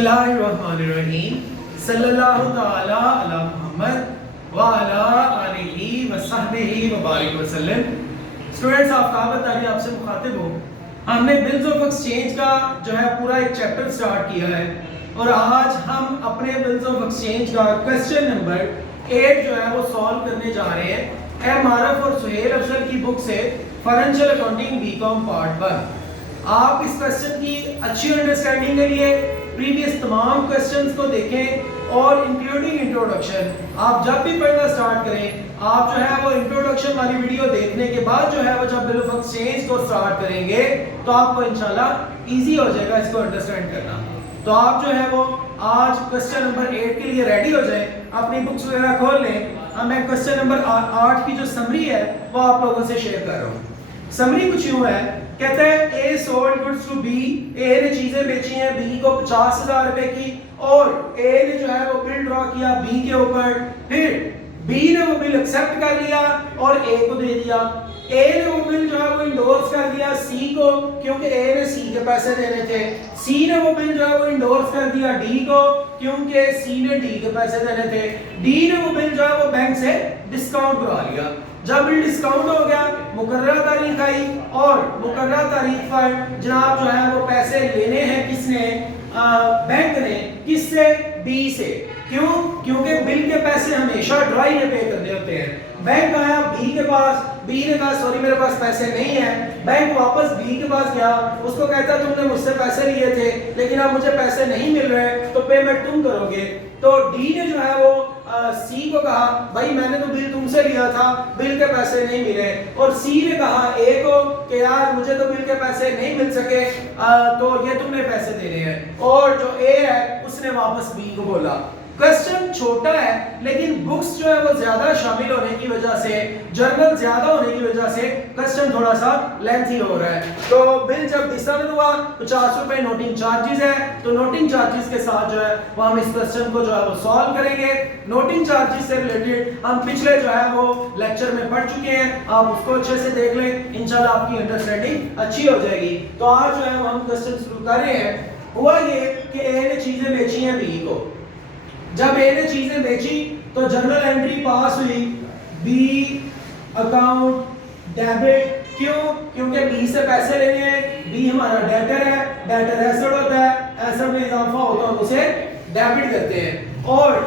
बिस्मिल्लाहिर्रहमानिर्रहीम सल्लल्लाहु ताला अला मुहम्मद व अला आलिहि व सहबिहि व बारिक वसल्लम। स्टूडेंट्स, आफ्ताब तारी आपसे मुखातिब हूँ। हमने बिल्स ऑफ एक्सचेंज का जो है पूरा एक चैप्टर स्टार्ट किया है और आज हम अपने बिल्स ऑफ एक्सचेंज का क्वेश्चन नंबर 8 जो है वो सॉल्व करने जा रहे हैं एम आरफ और सुहेल अफजल की बुक से फाइनेंशियल अकाउंटिंग बीकॉम पार्ट 1। आप इस क्वेश्चन की अच्छी अंडरस्टैंडिंग के लिए प्रीवियस तमाम क्वेश्चंस को देखें और इंक्लूडिंग इंट्रोडक्शन। आप जब भी पढ़ना स्टार्ट करें, आप जो है वो इंट्रोडक्शन वाली वीडियो देखने के बाद जो है वो जब बिल ऑफ एक्सचेंज को स्टार्ट करेंगे तो आपको इंशाल्लाह इजी हो जाएगा इसको अंडरस्टैंड करना। तो आप जो है वो आज क्वेश्चन नंबर 8 के लिए रेडी हो जाएं, अपनी बुक्स वगैरह खोल लें। अब मैं क्वेश्चन नंबर 8 की जो समरी है वो आप लोगों से शेयर कर रहा हूँ। समरी कुछ यूं है, कहते हैं A sold goods to B, A ने चीजें बेची हैं बी को 50,000 रुपए की और ए ने जो है वो बिल ड्रॉ किया बी के ऊपर। फिर बी ने वो बिल एक्सेप्ट कर लिया और ए को दे दिया। ए ने वो बिल जो है वो इंडोर्स कर दिया सी को, क्योंकि ए ने सी के पैसे देने थे। सी ने वो बिल जो है वो इंडोर्स कर दिया डी को, क्योंकि सी ने डी के पैसे देने थे। डी ने वो बिल जो है वो बैंक से डिस्काउंट करा लिया। जब बिल डिस्काउंट हो गया, मुकर्ररा तारीख आई और मुकर्ररा तारीख पर जनाब जो है वो पैसे लेने हैं किसने, बैंक ने। किससे? बी से। क्यों? क्योंकि बिल के पैसे हमेशा ड्राई में पे करने होते हैं। बैंक आया बी के पास, बी ने कहा सॉरी मेरे पास पैसे नहीं है। बैंक वापस बी के पास गया, उसको कहता तुमने मुझसे पैसे लिए थे लेकिन अब मुझे पैसे नहीं मिल रहे तो पेमेंट तुम करोगे। तो डी ने जो है वो सी को कहा भाई मैंने तो बिल तुमसे लिया था, बिल के पैसे नहीं मिले। और सी ने कहा ए को कि यार मुझे तो बिल के पैसे नहीं मिल सके, तो ये तुमने पैसे देने हैं। और जो ए है उसने वापस बी को बोला। क्वेश्चन छोटा है लेकिन बुक्स जो है वो ज्यादा शामिल होने की वजह से, जर्नल ज्यादा होने की वजह से क्वेश्चन थोड़ा सा लेंथी हो रहा है। तो बिल जब डिसऑर्डर हुआ 50 रुपए नोटिंग चार्जेस है, तो नोटिंग चार्जेस के साथ जो है वो हम इस क्वेश्चन को जो है वो सॉल्व करेंगे। नोटिंग चार्जेस से रिलेटेड हम पिछले जो है वो लेक्चर में पढ़ चुके हैं, आप उसको अच्छे से देख लें, इंशाल्लाह आपकी अंडरस्टैंडिंग अच्छी हो जाएगी। तो आज जो है हम क्वेश्चन शुरू कर रहे हैं। हुआ ये कि ए ने चीजें बेची हैं बी को। जब ए ने चीजें बेची तो जर्नल एंट्री पास हुई बी अकाउंट डेबिट। क्यों? क्योंकि बी से पैसे लेने हैं, बी हमारा डेटर है, डेटर एसेट होता है, एसेट में इजाफा होता है उसे डेबिट करते हैं। और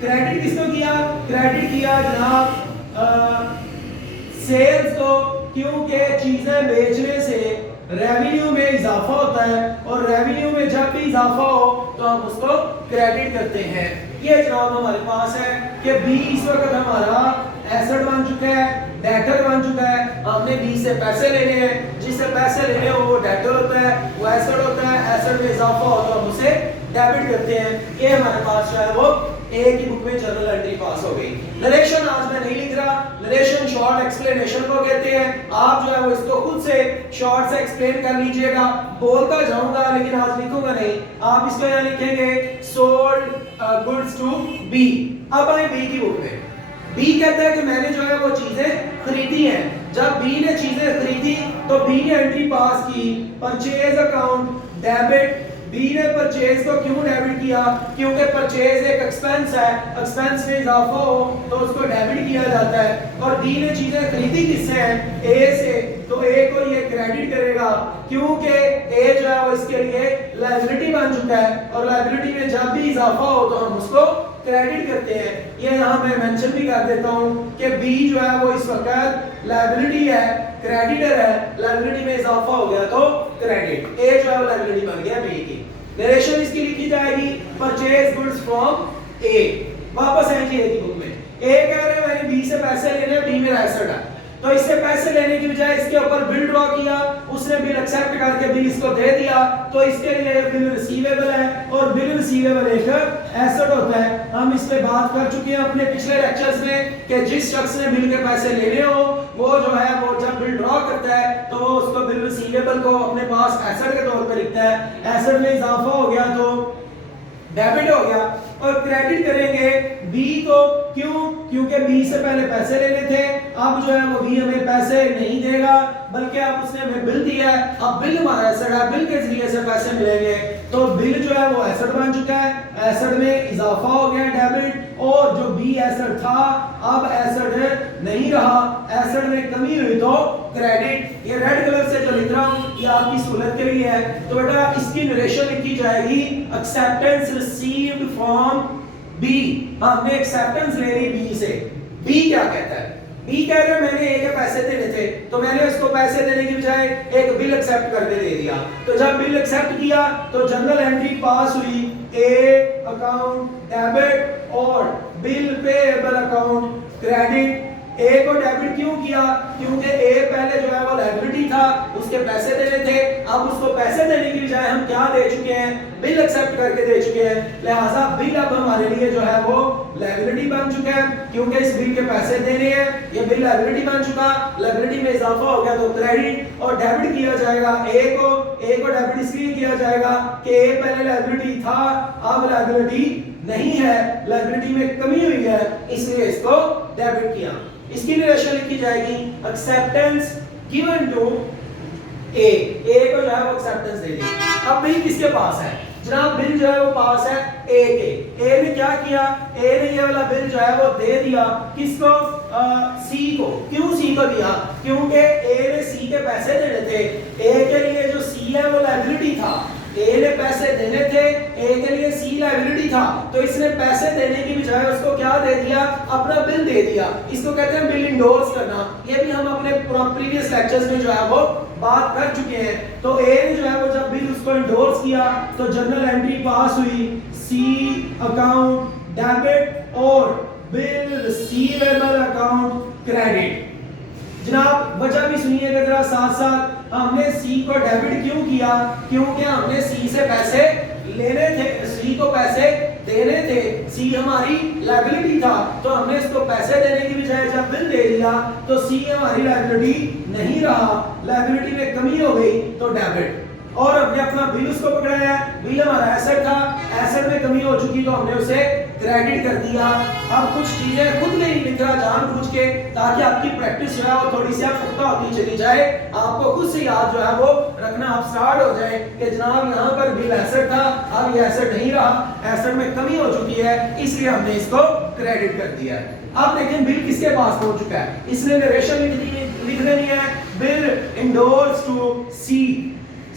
क्रेडिट किसको किया? क्रेडिट किया जनाब सेल्स को, क्योंकि चीजें बेचने से रेवेन्यू में इजाफा होता है और रेवेन्यू में जब भी इजाफा हो तो हम उसको क्रेडिट करते हैं। ये जवाब हमारे पास है कि बी इस वक्त हमारा एसेट बन चुका है, डेटर बन चुका है। हमने बी से पैसे लेने हैं, जिससे पैसे लेने हो वो डेटर होता है, वो एसेट होता है, एसेट में इजाफा हो तो हम उसे डेबिट करते हैं। ये हमारे पास जो है वो ए की बुक में जर्नल एंट्री पास हो गई। नरेशन आज मैं नहीं लिख रहा, नरेशन शॉर्ट एक्सप्लेनेशन को कहते हैं। आप जो है वो इसको खुद से शॉर्ट से एक्सप्लेन कर लीजिएगा। बोलता जाऊंगा लेकिन आज लिखूंगा नहीं। आप इसको यहाँ लिखेंगे सोल्ड गुड्स टू बी। अब आए बी की बुक में। बी कहता है कि मैंने जो है वो चीजें खरीदी हैं। जब बी ने चीजें खरीदी तो बी ने एंट्री पास की परचेज अकाउंट डेबिट। बी ने परचेज को क्यों डेबिट किया? क्योंकि परचेज एक एक्सपेंस है, एक्सपेंस में इजाफा हो तो उसको डेबिट किया जाता है। और बी ने चीजें खरीदी किससे हैं? ए से, तो ए को ये क्रेडिट करेगा क्योंकि ए जो है वो इसके लिए लायबिलिटी बन चुका है और लायबिलिटी में जब भी इजाफा हो तो हम उसको क्रेडिट करते हैं। ये यहाँ मैं मेंशन भी कर देता हूँ कि बी जो है वो इस वक्त लायबिलिटी है, क्रेडिटर है, लायबिलिटी में इजाफा हो गया तो क्रेडिट। ए जो है वो लायबिलिटी बन गया बी की। नरेशन इसकी लिखी जाएगी परचेज गुड्स फ्रॉम ए। वापस आएंगे ए की बुक में। ए कह रहे हैं मैंने बी से पैसे लेने हैं, बी मेरा एसेट है, तो इससे पैसे लेने की बजाय इसके ऊपर बिल ड्रॉ किया, उसने बिल एक्सेप्ट करके बिल इसको दे दिया, तो इसके लिए बिल रिसीवेबल है और बिल रिसीवेबल एक एसेट होता है। हम इस पे बात कर चुके हैं अपने पिछले लेक्चर्स में कि जिस शख्स ने बिल के पैसे लेने हो वो जो है वो जब बिल ड्रॉ करता है तो वो उसको बिल रिसीवेबल को अपने पास एसेट के तौर पे लिखता है। एसेट में इजाफा हो गया तो डेबिट हो गया। और क्रेडिट करेंगे बी को। क्यों? क्योंकि बी से पहले पैसे लेने थे, अब जो है वो बी हमें पैसे नहीं देगा बल्कि अब उसने हमें बिल दिया है। अब बिल हमारा एसेट है, बिल के जरिए से पैसे मिलेंगे। तो बिल जो है वो एसेट बन चुका है, एसेट में इजाफा हो गया डेबिट, और जो बी एसेट था अब एसेट नहीं रहा, एसेट में कमी हुई तो क्रेडिट। ये रेड कलर से जो लिख रहा हूं ये आपकी सहूलत के लिए है। तो बेटा इसकी नरेशन लिखी जाएगी एक्सेप्टेंस रिसीव्ड फ्रॉम बी। हमने एक्सेप्टेंस ले ली बी से। बी क्या कहता है? बी कह रहा है मैंने ए के पैसे देने थे, तो मैंने उसको पैसे देने की बजाय एक बिल एक्सेप्ट करके दे दिया। तो जब बिल एक्सेप्ट किया तो जनरल एंट्री पास हुई, ए अकाउंट डेबिट और बिल पेएबल अकाउंट क्रेडिट। ए को डेबिट क्यों किया? क्योंकि ए पहले जो है वो लायबिलिटी था, उसके पैसे देने थे। अब उसको पैसे देने की बजाय हम क्या दे चुके हैं? बिल एक्सेप्ट करके दे चुके हैं, लिहाजा बिल अब हमारे लिए जो है वो लायबिलिटी बन चुका है, क्योंकि इस बिल के पैसे देने हैं। ये बिल लायबिलिटी बन चुका, लायबिलिटी में इजाफा हो गया तो क्रेडिट, और डेबिट किया जाएगा ए को डेबिट इसलिए किया जाएगा कि ए पहले लायबिलिटी था, अब लायबिलिटी नहीं है, लायबिलिटी में कमी हुई है, इसलिए इसको डेबिट किया। इसकी रिलेशन लिखी जाएगी एक्सेप्टेंस गिवन टू ए को जो है वो एक्सेप्टेंस दे दी। अब बिल किसके पास है? जनाब बिल जो है वो पास है ए के। ए ने क्या किया? ए ने ये वाला बिल जो है वो दे दिया किसको? सी को। क्यों सी को दिया? क्योंकि ए ने सी के पैसे देने थे। ए के लिए जो सी है वो लायबिलिटी था, ए ने पैसे देने थे, ए के लिए सी लायबिलिटी था, तो इसने पैसे देने की बजाय उसको क्या दे दिया? अपना बिल दे दिया। इसको कहते हैं बिल इंडोर्स करना। ये भी हम अपने प्रीवियस लेक्चर्स में जो है वो बात कर चुके हैं। तो ए ने जो है वो जब बिल उसको इंडोर्स किया तो जनरल एंट्री पास हुई, सी अकाउंट डेबिट और बिल रिसीवेबल अकाउंट क्रेडिट। जनाब वजह भी सुनिएगा जरा साथ साथ। हमने सी को डेबिट क्यों किया? क्योंकि हमने सी से पैसे लेने थे, सी को पैसे देने थे, सी हमारी लायबिलिटी था, तो हमने इसको पैसे देने की बजाय जब बिल दे दिया तो सी हमारी लायबिलिटी नहीं रहा, लायबिलिटी में कमी हो गई तो डेबिट। और हमने अपना बिल उसको पकड़ाया, बिल हमारा एसेट था, एसेट में कमी हो चुकी तो हमने उसे क्रेडिट कर दिया। अब कुछ चीजें खुद नहीं लिख रहा जानबूझ के, ताकि आपकी प्रैक्टिस जो है वो थोड़ी सी पुख्ता होती चली जाए, आपको खुद से याद जो है वो रखना आप स्टार्ट हो जाए कि जनाब यहाँ पर बिल एसेट था, अब ये एसेट नहीं रहा, एसेट में कमी हो चुकी है, इसलिए हमने इसको क्रेडिट कर दिया है। अब देखें बिल किसके पास पहुंच चुका है, इसलिए नरेशन लिख देनी है, बिल इंडोर्स टू सी।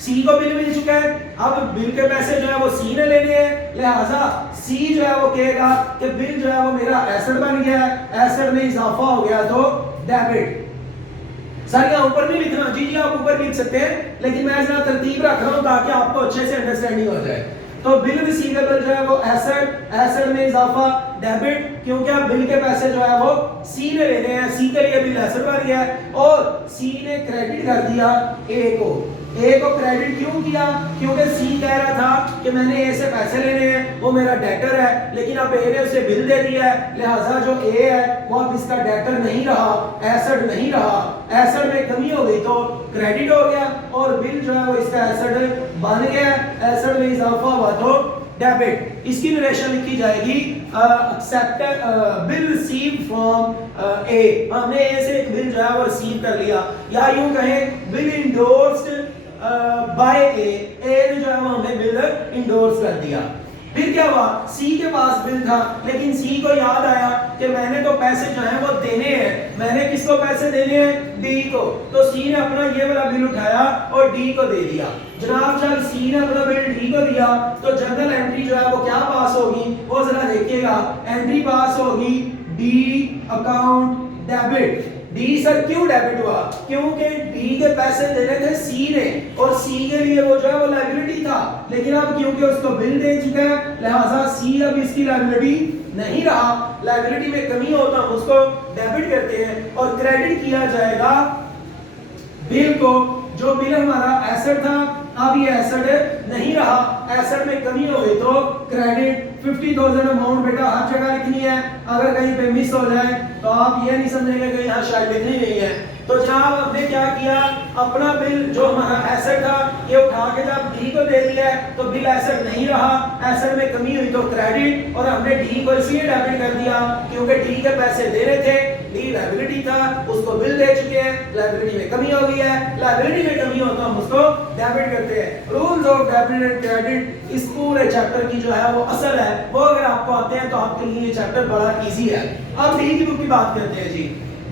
सी को बिल मिल चुका है, अब बिल के पैसे जो है वो सी ने लेने हैं, लिहाजा सी जो है वो कहेगा कि बिल जो है वो मेरा एसेट बन गया है, एसेट में इजाफा हो गया तो डेबिट। सर यहाँ ऊपर नहीं लिखना, जी आप ऊपर लिख सकते हैं, लेकिन मैं जरा तरतीब रख रहा हूँ ताकि आपको अच्छे से अंडरस्टैंडिंग हो जाए। तो बिल रिसीवेबल जो है वो एसेट, एसेट में इजाफा डेबिट, क्योंकि अब बिल के पैसे जो है वो सी ने लेने हैं, सी के लिए बिल एसेट बन गया है, और सी ने क्रेडिट कर दिया ए को। ए को क्रेडिट क्यों किया? क्योंकि सी कह रहा था कि मैंने ए से पैसे लेने हैं, वो मेरा डेटर है, लेकिन अब ए ने उसे बिल दे दिया है, लिहाजा जो ए है वो अब इसका डेटर नहीं रहा, एसेट नहीं रहा, एसेट में कमी हो गई तो क्रेडिट हो गया, और बिल जो है वो इसका एसेट बन गया, एसेट में इजाफा हुआ तो डेबिट। इसकी नरेशन लिखी जाएगी एक्सेप्टेड बिल रिसीव फ्रॉम ए। हमने ए से एक बिल जो है वो रिसीव कर लिया, या यूं कहें बिल इंडोर्स्ड बाय ए ने जो है वो हमें बिल इंडोर्स कर दिया। फिर क्या हुआ? सी के पास बिल था, लेकिन सी को याद आया कि मैंने तो पैसे जो हैं वो देने हैं, मैंने किसको पैसे देने हैं? डी को। तो सी ने अपना ये वाला बिल उठाया और डी को दे दिया। जनाब जब सी ने अपना बिल डी को दिया तो जनरल एंट्री जो है वो क्या पास होगी? वो जरा देखिएगा, एंट्री पास होगी D account debit. D sir क्यों डेबिट हुआ? क्योंकि डी के पैसे देने थे सी ने, और सी के लिए वो जो है वो लायबिलिटी था, लेकिन अब क्योंकि उसको बिल दे चुका है, लिहाजा सी अब इसकी लायबिलिटी नहीं रहा, लायबिलिटी में कमी हो तो हम उसको डेबिट करते हैं, और क्रेडिट किया जाएगा बिल को। जो बिल हमारा एसेट था, अब ये एसेट नहीं रहा, एसेट में कमी हो गई तो क्रेडिट। 50,000 अमाउंट बेटा हर जगह लिखनी है, अगर कहीं पे मिस हो जाए तो आप ये नहीं समझेंगे कि यहाँ शायद लिखनी नहीं है। तो जनाब हमने क्या किया, अपना बिल जो हमारा एसेट था ये उठा के जब डी को दे दिया है तो बिल एसेट नहीं रहा, एसेट में कमी हुई तो क्रेडिट, और हमने डी को इसलिए डेबिट कर दिया क्योंकि डी के पैसे देने थे, डी लायबिलिटी था, उसको बिल दे चुके हैं, लायबिलिटी में कमी हो गई है, लायबिलिटी में कमी हो तो हम उसको डेबिट करते हैं। Rules of debit and credit इस पूरे चैप्टर की जो है वो असल है, वो अगर आपको आते हैं तो आपके लिए ये चैप्टर बड़ा इजी है। अब डी की बुक की बात करते हैं जी।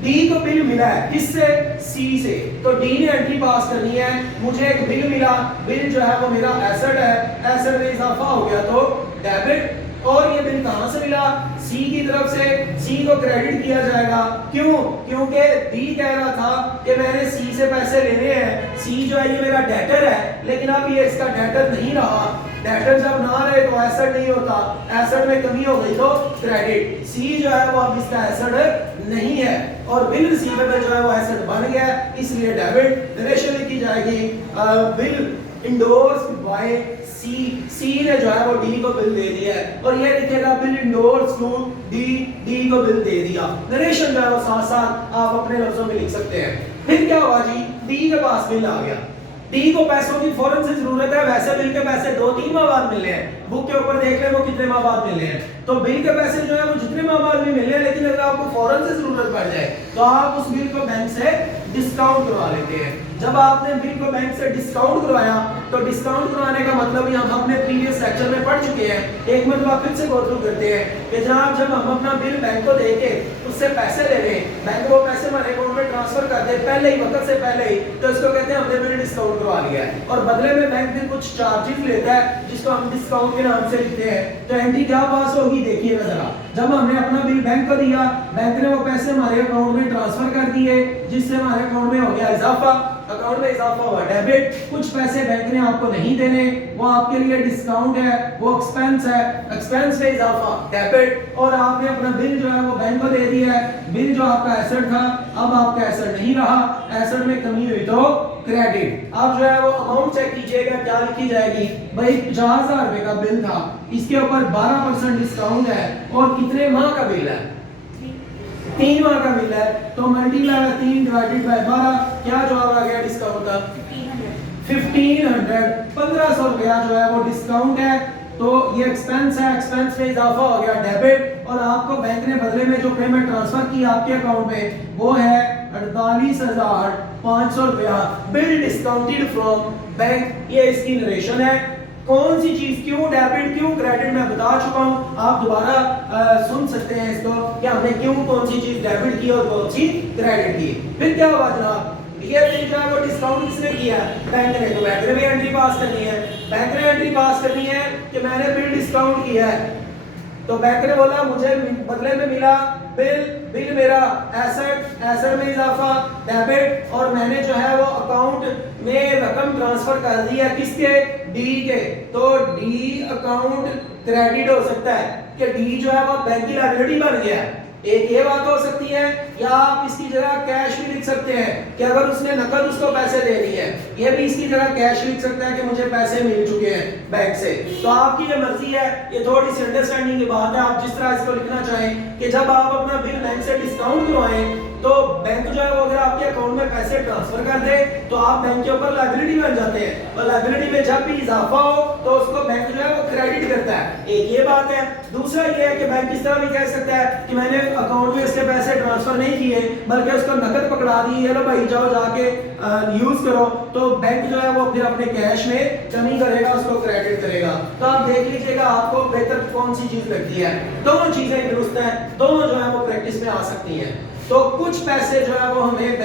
डी को बिल मिला है किससे? सी से। तो डी ने एंट्री पास करनी है, मुझे एक बिल मिला, बिल जो है वो मेरा एसेट है, एसेट में इजाफा हो गया तो डेबिट। और ये बिल कहां से मिला? सी की तरफ से, सी को क्रेडिट किया जाएगा। क्यों? क्योंकि बी कह रहा था कि मैंने सी से पैसे लेने हैं, सी जो है ये मेरा डेटर है, लेकिन अब ये इसका डेटर नहीं रहा। डेटर जब ना रहे तो एसेट नहीं होता, एसेट में कमी हो गई तो क्रेडिट। सी जो है वो अब इसका एसेट नहीं है और बिल रिसीवेबल जो है वो एसेट बन गया, इसलिए डेबिट। नरेशन लिखी जाएगी बिल इंडोर्स्ड बाय सी। सी ने जो है वो डी को बिल दे दिया है और ये लिखेगा bill endorsed to D, D को बिल दे दिया। नरेशन जो है वो साथ साथ आप अपने लफ्जों में लिख सकते हैं। फिर क्या हुआ जी? डी के पास बिल आ गया, डी को पैसों की फौरन से जरूरत है, वैसे बिल के पैसे 2-3 माह बाद मिलने हैं, बुक के ऊपर देख ले वो कितने माह बाद मिलने हैं। तो बिल के पैसे जो है वो जितने माह बाद भी मिलने हैं, लेकिन अगर आपको फौरन से जरूरत पड़ जाए तो आप उस बिल को बैंक से डिस्काउंट करवा लेते हैं। जब आपने बिल को बैंक से डिस्काउंट करवाया तो डिस्काउंट करवाने का मतलब ही हम अपने प्रीवियस लेक्चर में पढ़ चुके हैं, एक मतलब फिर से गो थ्रू करते हैं कि जब हम अपना बिल बैंक को देके उससे पैसे ले लें, बैंक वो पैसे हमारे अकाउंट में ट्रांसफर कर दे पहले ही, वक्त से पहले ही, तो इसको कहते हैं हमने बिल डिस्काउंट करवा लिया है। और बदले में बैंक भी कुछ चार्जेस लेता है जिसको हम डिस्काउंट के नाम से लिखते हैं। तो एंट्री क्या पास होगी देखिएगा जरा। जब हमने अपना बिल बैंक को दिया, बैंक ने वो पैसे हमारे अकाउंट में ट्रांसफर कर दिए, जिससे हमारे अकाउंट में हो गया इजाफा, अकाउंट में इजाफा हुआ डेबिट। कुछ पैसे बैंक ने आपको नहीं देने, वो आपके लिए डिस्काउंट है, वो एक्सपेंस है, एक्सपेंस में इजाफा डेबिट। और आपने अपना बिल जो है वो बैंक को दे दिया है, बिल जो आपका एसेट था अब आपका एसेट नहीं रहा, एसेट में कमी हुई तो क्रेडिट। आप जो है वो अमाउंट चेक कीजिएगा, क्या लिखी जाएगी भाई? 50,000 रुपए का बिल था, इसके ऊपर 12% डिस्काउंट है और कितने माह का बिल है? 3 माह का बिल है, तो मल्टीप्लाई 3 डिवाइडेड बाय 12, क्या जवाब आ गया डिस्काउंट का? 1500। 1500 रुपया जो है वो डिस्काउंट है, तो ये एक्सपेंस है, एक्सपेंस में इजाफा हो गया डेबिट। और आपको बैंक ने बदले में जो पेमेंट ट्रांसफर की आपके अकाउंट में वो है 48,500 रुपया, बिल डिस्काउंटेड फ्रॉम बैंक। ये इसकी नरेशन है। कौन सी चीज क्यों डेबिट क्यों क्रेडिट मैं बता चुका हूं, आप दोबारा सुन सकते हैं इसको कि हमने क्यों कौन सी चीज डेबिट की और कौन सी क्रेडिट की। फिर क्या हुआ जनाब? ये बिल जो है वो डिस्काउंट किसने किया? बैंक ने। तो बैंक ने भी एंट्री पास करनी है, बैंक ने एंट्री पास करनी है कि मैंने बिल डिस्काउंट किया है। तो बैंक ने बोला मुझे बदले में मिला बिल, बिल मेरा एसेट, एसेट में इजाफा डेबिट, और मैंने जो है वो अकाउंट में रकम ट्रांसफर कर दी है किसके? डी के। तो डी अकाउंट क्रेडिट हो सकता है कि डी जो है वो बैंक की लायबिलिटी बन गया। एक ये बात हो सकती है, या आप इसकी जगह कैश भी लिख सकते हैं कि अगर उसने नकद उसको पैसे दे दिए, ये भी इसकी जगह कैश लिख सकता है कि मुझे पैसे मिल चुके हैं बैंक से। तो आपकी ये मर्जी है, ये थोड़ी सी अंडरस्टैंडिंग की बात है, आप जिस तरह इसको लिखना चाहें कि जब आप अपना बिल बैंक से डिस्काउंट करवाएं तो बैंक जो है वो अगर आपके अकाउंट में पैसे ट्रांसफर कर दे तो आप बैंक के ऊपर लायबिलिटी बन जाते हैं, और लायबिलिटी में जब भी इजाफा हो तो उसको बैंक जो है वो क्रेडिट करता है। एक ये बात है। दूसरा ये है कि बैंक इस तरह भी कह सकता है कि मैंने अकाउंट में इसके पैसे ट्रांसफर नहीं किए बल्कि उसको नकद पकड़ा दी, ये लो भाई जाओ जाके यूज करो, तो बैंक जो है वो फिर अपने कैश में कमी करेगा, उसको क्रेडिट करेगा। तो आप देख लीजिएगा आपको बेहतर कौन सी चीज लगती है। दोनों चीजें दुरुस्त हैं, दोनों जो है वो प्रैक्टिस में आ सकती हैं। तो कुछ पैसे जो है वो हमें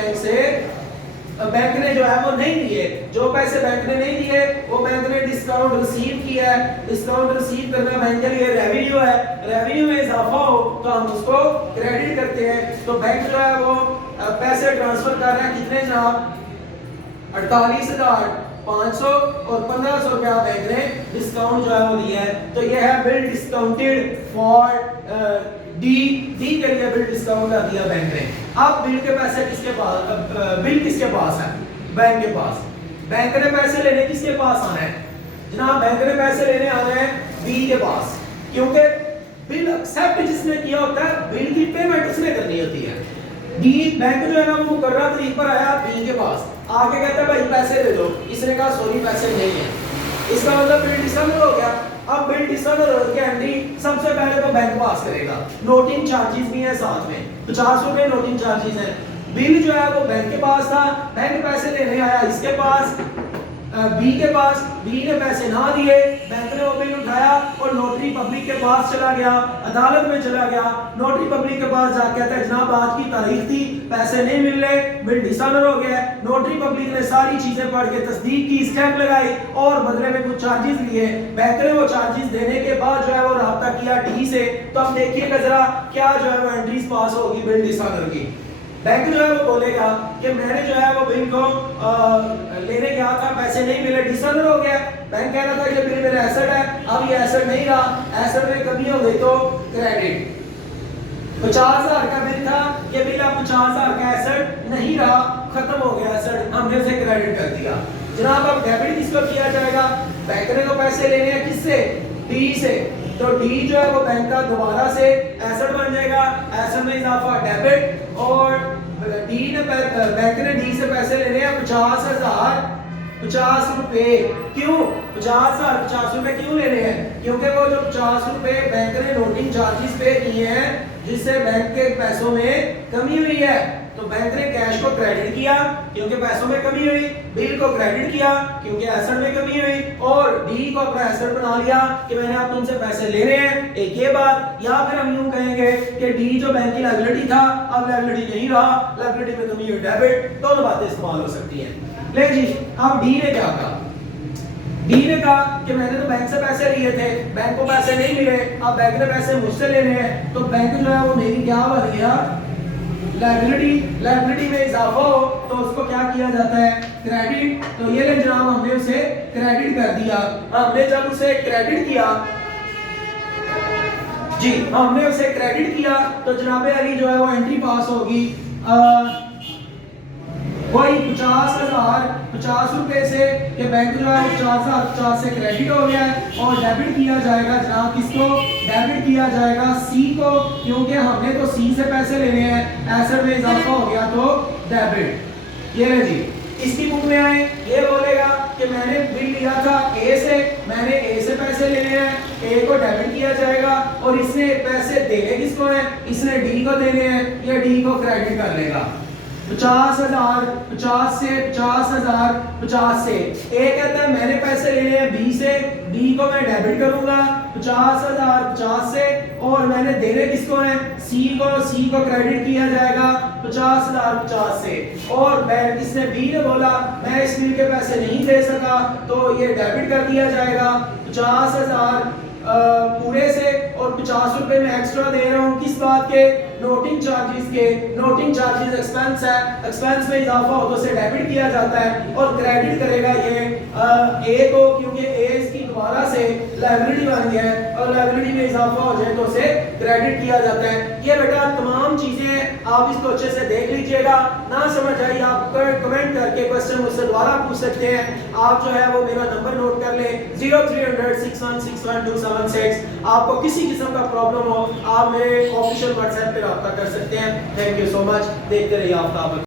बैंक ने जो है वो नहीं दिए, जो पैसे बैंक ने नहीं दिए वो बैंक ने डिस्काउंट रिसीव किया है। डिस्काउंट रिसीव करना बैंक के लिए रेवेन्यू है, रेवेन्यू में इजाफा हो तो हम उसको क्रेडिट करते हैं। तो बैंक जो है वो पैसे ट्रांसफर कर रहा है कितने जनाब? 48,500 और 1,500 रुपया बैंक ने डिस्काउंट जो है वो दिया है। तो ये है बिल डिस्काउंटेड फॉर डी के लिए बिल डिस्काउंट का दिया बैंक ने। अब बिल के पैसे किसके पास? बिल किसके पास है? बैंक के पास। बैंक ने पैसे लेने किसके पास आना है जनाब? बैंक ने पैसे लेने आना है बी के पास, क्योंकि बिल एक्सेप्ट जिसने किया होता है बिल की पेमेंट उसने करनी होती है। डी बैंक जो है ना वो मुकर्रर तारीख पर आया बी के पास, आके कहता है भाई पैसे दे दो, इसने कहा सॉरी पैसे नहीं है, इसका मतलब बिल डिसऑनर हो गया। अब बिल डिसऑनर के एंट्री सबसे पहले तो बैंक पास करेगा, नोटिंग चार्जेस भी है साथ में। ₹50 नोटिंग चार्जेस हैं। बिल जो है वो बैंक के पास था, बैंक पैसे लेने आया इसके पास, बी के पास, बी ने पैसे ना दिए, बैंक ने वो बिल उठाया और नोटरी पब्लिक के पास चला गया, अदालत में चला गया। नोटरी पब्लिक के पास जाके कहता है जनाब आज की तारीख थी, पैसे नहीं मिल रहे, बिल डिसऑनर हो गया। नोटरी पब्लिक ने सारी चीजें पढ़ के तस्दीक की, स्टैंप लगाई और बदले में कुछ चार्जेस लिए। बैंक ने वो चार्जेस देने के बाद जो है वो राब्ता किया डी से। तो अब देखिएगा जरा क्या जो है वो एंट्रीज पास होगी बिल डिसऑनर की। बैंक जो है वो बोलेगा कि मैंने जो है वो बिल को लेने गया था, पैसे नहीं मिले, डिसऑनर हो गया। बैंक कह रहा था कि बिल मेरा एसेट है, अब ये एसेट नहीं रहा, एसेट में कमी हो गई तो क्रेडिट। 50,000 का बिल था, ये बिल अब 50,000 का एसेट नहीं रहा, खत्म हो गया एसेट, हमने उसे क्रेडिट कर दिया। जनाब अब डेबिट किसको किया जाएगा? बैंक ने तो पैसे लेने हैं किससे? डी से। तो डी जो है वो बैंक का दोबारा से एसेट बन जाएगा, एसेट में इजाफा डेबिट, और डी ने बैंक ने डी से पैसे लेने हैं 50 रुपए। क्यों 50,000 50 रुपए क्यों लेने हैं? क्योंकि वो जो 50 रुपए बैंक ने नोटिंग चार्जेस पे किए हैं, जिससे बैंक के पैसों में कमी हुई है। तो बैंक ने कैश को क्रेडिट किया क्योंकि पैसों में कमी हुई, बिल को क्रेडिट किया क्योंकि एसेट में कमी हुई, और डी को अपना एसेट बना लिया कि मैंने अब तुमसे पैसे लेने हैं। एक ये बात, या फिर हम यूं कहेंगे कि डी जो बैंक की लायबिलिटी था अब लायबिलिटी नहीं रहा, लायबिलिटी में कमी हुई, डेबिट। दोनों बातें इस्तेमाल हो सकती हैं। ले जी, अब डी ने क्या कहा? डी ने कहा कि मैंने तो बैंक से पैसे लिए थे, बैंक को पैसे नहीं मिले, अब बैंक ने पैसे मुझसे लेने हैं, तो बैंक जो है वो मेरी क्या बन गया? लायबिलिटी। लायबिलिटी में इजाफा हो तो उसको क्या किया जाता है? क्रेडिट। तो ये ले जनाब हमने उसे क्रेडिट कर दिया। हमने जब उसे क्रेडिट किया जी, हमने उसे क्रेडिट किया तो जनाबे अली जो है वो एंट्री पास होगी। वही 50 रुपए से कि बैंक जो है 50,050 से क्रेडिट हो गया है और डेबिट किया जाएगा जनाब किसको? डेबिट किया जाएगा सी को, क्योंकि हमने तो सी से पैसे लेने हैं, एसेट में इजाफा हो गया तो डेबिट। ये जी, इसकी बुक में आए, ये बोलेगा कि मैंने बिल लिया था ए से, मैंने ए से पैसे लेने हैं, ए को डेबिट किया जाएगा, और इसने पैसे देने किसको हैं? इसने डी को देने हैं, ये डी को क्रेडिट कर लेगा। 50,000 50 से 50,000 50 से। ए कहता है मैंने पैसे लेने हैं बी से, डी को मैं डेबिट करूंगा 50,000 50 से, और मैंने देने किसको है? सी को क्रेडिट किया जाएगा 50,000 50 से। और बैंक इसने बी ने बोला मैं इस बिल के पैसे नहीं दे सका, तो ये डेबिट कर दिया जाएगा 50,000 पूरे से, और 50 रुपए में एक्स्ट्रा दे रहा हूँ किस बात के? नोटिंग चार्जेस के। नोटिंग चार्जेस एक्सपेंस है, एक्सपेंस में इजाफा हो तो उसे डेबिट किया जाता है, और क्रेडिट करेगा ये ए को, क्योंकि ए इसकी दोबारा से लायबिलिटी बन गया है, और लायबिलिटी में इजाफा हो जाए तो उसे क्रेडिट किया जाता है। ये बेटा तमाम चीजें आप इसको अच्छे से देख लीजिएगा। ना समझ आई आप कमेंट करके क्वेश्चन मुझसे दोबारा पूछ सकते हैं। आप जो है वो मेरा नंबर नोट कर लें 0300 6161 आपको किसी किस्म का प्रॉब्लम हो आप मेरे ऑफिशियल व्हाट्सएप पे रब्ता कर सकते हैं। Thank you so much. देखते रहिए आफ्ताब।